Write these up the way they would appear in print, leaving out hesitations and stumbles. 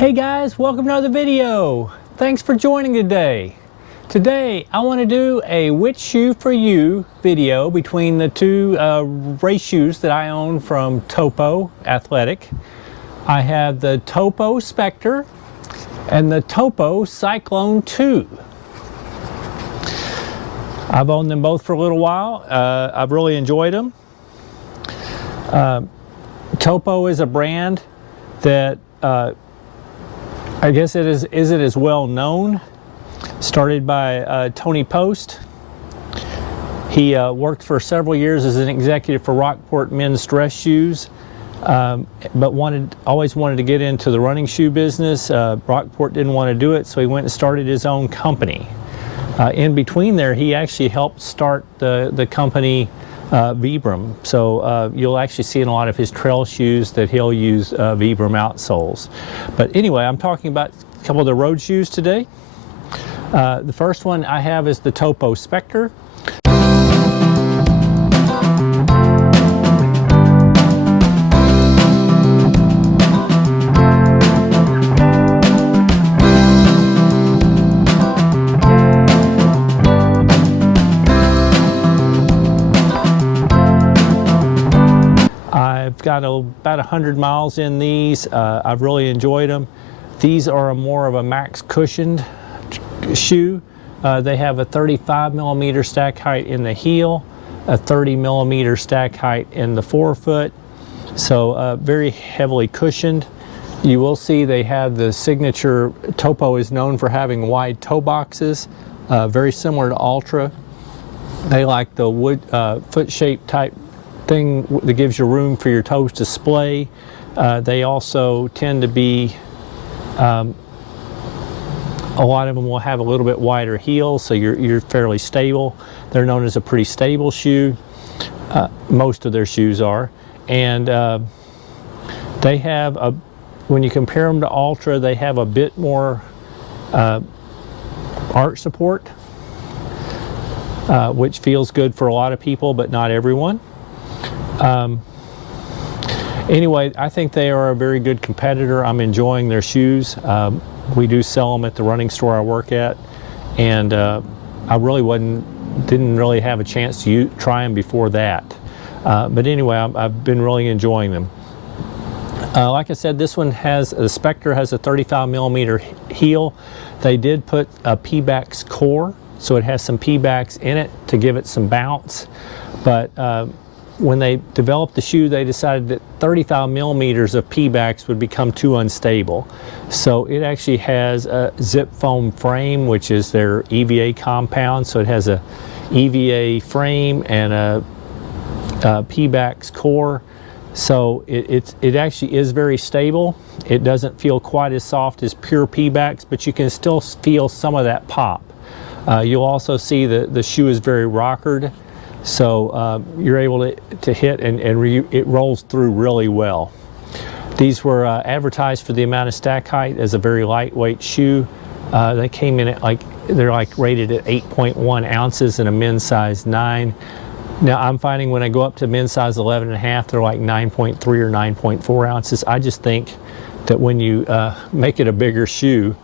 Hey guys, welcome to another video. Thanks for joining today. Today I want to do a which shoe for you video between the two race shoes that I own from Topo Athletic. I have the Topo Specter and the Topo Cyclone 2. I've owned them both for a little while. I've really enjoyed them. Topo is a brand that I guess it isn't as well known. Started by Tony Post. He worked for several years as an executive for Rockport men's dress shoes, but always wanted to get into the running shoe business. Rockport didn't want to do it, so he went and started his own company. In between there, he actually helped start the company Vibram. So you'll actually see in a lot of his trail shoes that he'll use Vibram outsoles. But anyway, I'm talking about a couple of the road shoes today. The first one I have is the Topo Specter. I've got about 100 miles in these. I've really enjoyed them. These are more of a max cushioned shoe. They have a 35 millimeter stack height in the heel, a 30 millimeter stack height in the forefoot. So very heavily cushioned. You will see they have the signature. Topo is known for having wide toe boxes, very similar to Ultra. They like the wood foot shape type thing that gives you room for your toes to splay. They also tend to be, a lot of them will have a little bit wider heel, so you're fairly stable. They're known as a pretty stable shoe. Most of their shoes are. And they have, when you compare them to Ultra, they have a bit more arch support, which feels good for a lot of people, but not everyone. Anyway, I think they are a very good competitor. I'm enjoying their shoes. We do sell them at the running store I work at, and I really didn't really have a chance to try them before that. But anyway, I've been really enjoying them. Like I said, this one the Specter has a 35 millimeter heel. They did put a P-Bax core, so it has some P-Bax in it to give it some bounce. But when they developed the shoe, they decided that 35 millimeters of P-Bax would become too unstable. So it actually has a zip foam frame, which is their EVA compound. So it has a EVA frame and a P-Bax core. So it actually is very stable. It doesn't feel quite as soft as pure P-Bax, but you can still feel some of that pop. You'll also see that the shoe is very rockered. So you're able to hit and it rolls through really well. These were advertised for the amount of stack height as a very lightweight shoe. They came in at they're rated at 8.1 ounces in a men's size 9. Now I'm finding when I go up to men's size 11.5, they're like 9.3 or 9.4 ounces. I just think that when you make it a bigger shoe,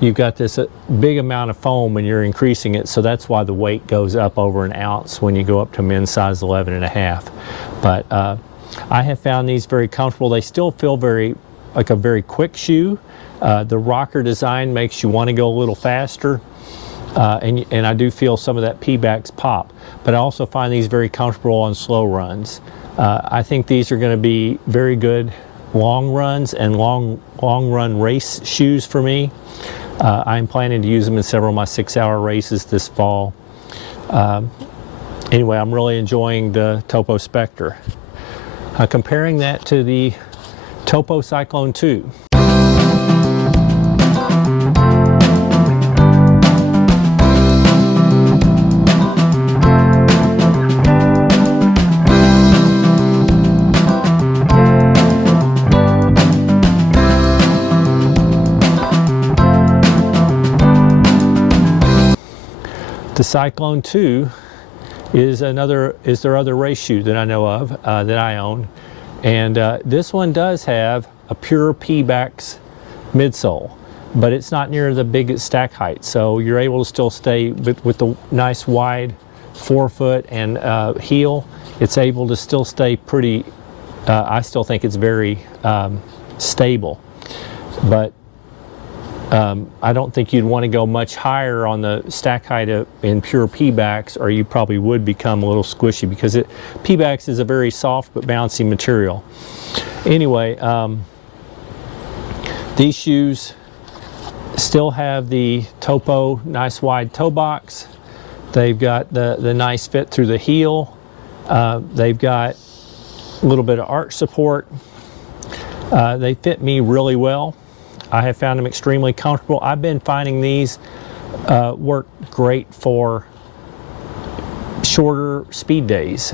you've got this big amount of foam and you're increasing it, so that's why the weight goes up over an ounce when you go up to men's size 11.5. But I have found these very comfortable. They still feel like a very quick shoe. The rocker design makes you want to go a little faster, and I do feel some of that P-Bax pop. But I also find these very comfortable on slow runs. I think these are going to be very good long runs and long run race shoes for me. I'm planning to use them in several of my 6-hour races this fall. Anyway, I'm really enjoying the Topo Specter. Comparing that to the Topo Cyclone 2. The Cyclone 2 is their other race shoe that I know of, that I own. And this one does have a pure P-Bax midsole, but it's not near the big stack height. So you're able to still stay with the nice wide forefoot and heel. It's able to still stay pretty, I still think it's very stable. But I don't think you'd want to go much higher on the stack height in pure P-backs, or you probably would become a little squishy, because P-backs is a very soft but bouncy material. Anyway, these shoes still have the Topo nice wide toe box. They've got the nice fit through the heel. They've got a little bit of arch support. They fit me really well. I have found them extremely comfortable. I've been finding these work great for shorter speed days.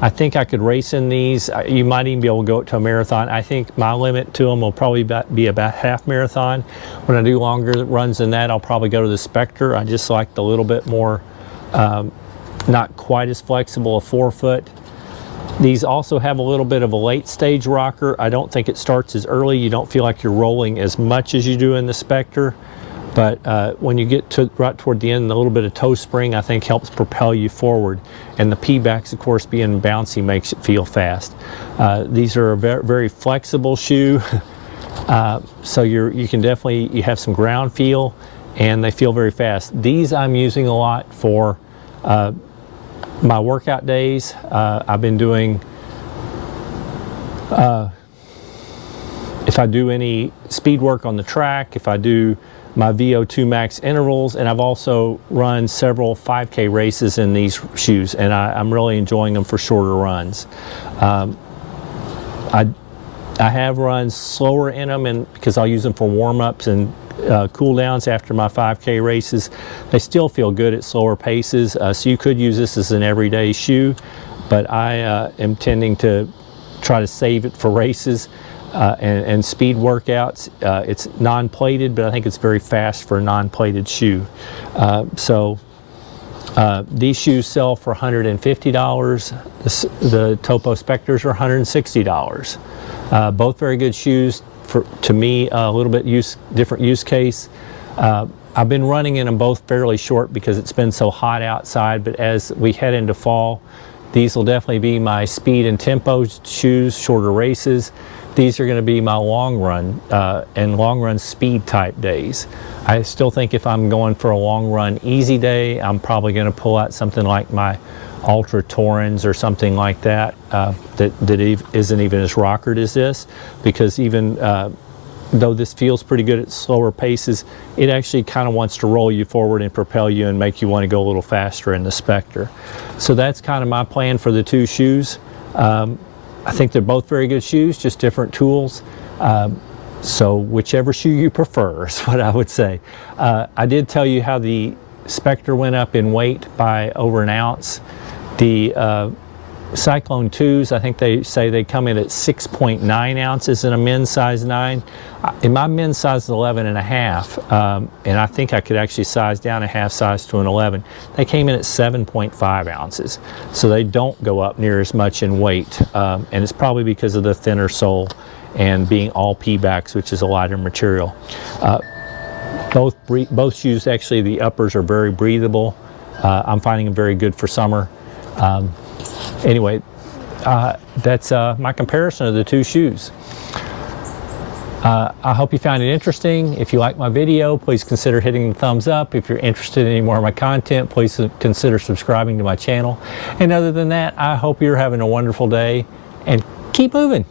I think I could race in these. You might even be able to go to a marathon. I think my limit to them will probably be about half marathon. When I do longer runs than that, I'll probably go to the Specter. I just like the little bit more, not quite as flexible, a forefoot. These also have a little bit of a late stage rocker. I don't think it starts as early. You don't feel like you're rolling as much as you do in the Specter. But when you get to right toward the end, a little bit of toe spring, I think, helps propel you forward. And the P-backs, of course, being bouncy makes it feel fast. These are a very, very flexible shoe. So you can definitely, you have some ground feel, and they feel very fast. These I'm using a lot for my workout days. I've been doing, if I do any speed work on the track, if I do my VO2 max intervals, and I've also run several 5K races in these shoes, and I'm really enjoying them for shorter runs. I have run slower in them, and because I'll use them for warm-ups and cool downs after my 5K races. They still feel good at slower paces, so you could use this as an everyday shoe, but I am tending to try to save it for races and speed workouts. It's non-plated, but I think it's very fast for a non-plated shoe. These shoes sell for $150. The Topo Specters are $160. Both very good shoes. To me, a little bit different use case. I've been running in them both fairly short because it's been so hot outside, but as we head into fall, these will definitely be my speed and tempo shoes, shorter races. These are going to be my long run and long run speed type days. I still think if I'm going for a long run easy day, I'm probably going to pull out something like my Ultra Torrens or something like that, that isn't even as rockered as this, because even though this feels pretty good at slower paces, it actually kind of wants to roll you forward and propel you and make you want to go a little faster in the Specter. So that's kind of my plan for the two shoes. I think they're both very good shoes, just different tools. So whichever shoe you prefer is what I would say. I did tell you how the Specter went up in weight by over an ounce. The Cyclone 2s, I think they say they come in at 6.9 ounces in a men's size 9. In my men's size is 11.5, and I think I could actually size down a half size to an 11. They came in at 7.5 ounces, so they don't go up near as much in weight, and it's probably because of the thinner sole and being all P-backs, which is a lighter material. Both shoes, actually, the uppers are very breathable. I'm finding them very good for summer. Anyway, that's my comparison of the two shoes. I hope you found it interesting. If you like my video, please consider hitting the thumbs up. If you're interested in any more of my content, please consider subscribing to my channel. And other than that, I hope you're having a wonderful day, and keep moving.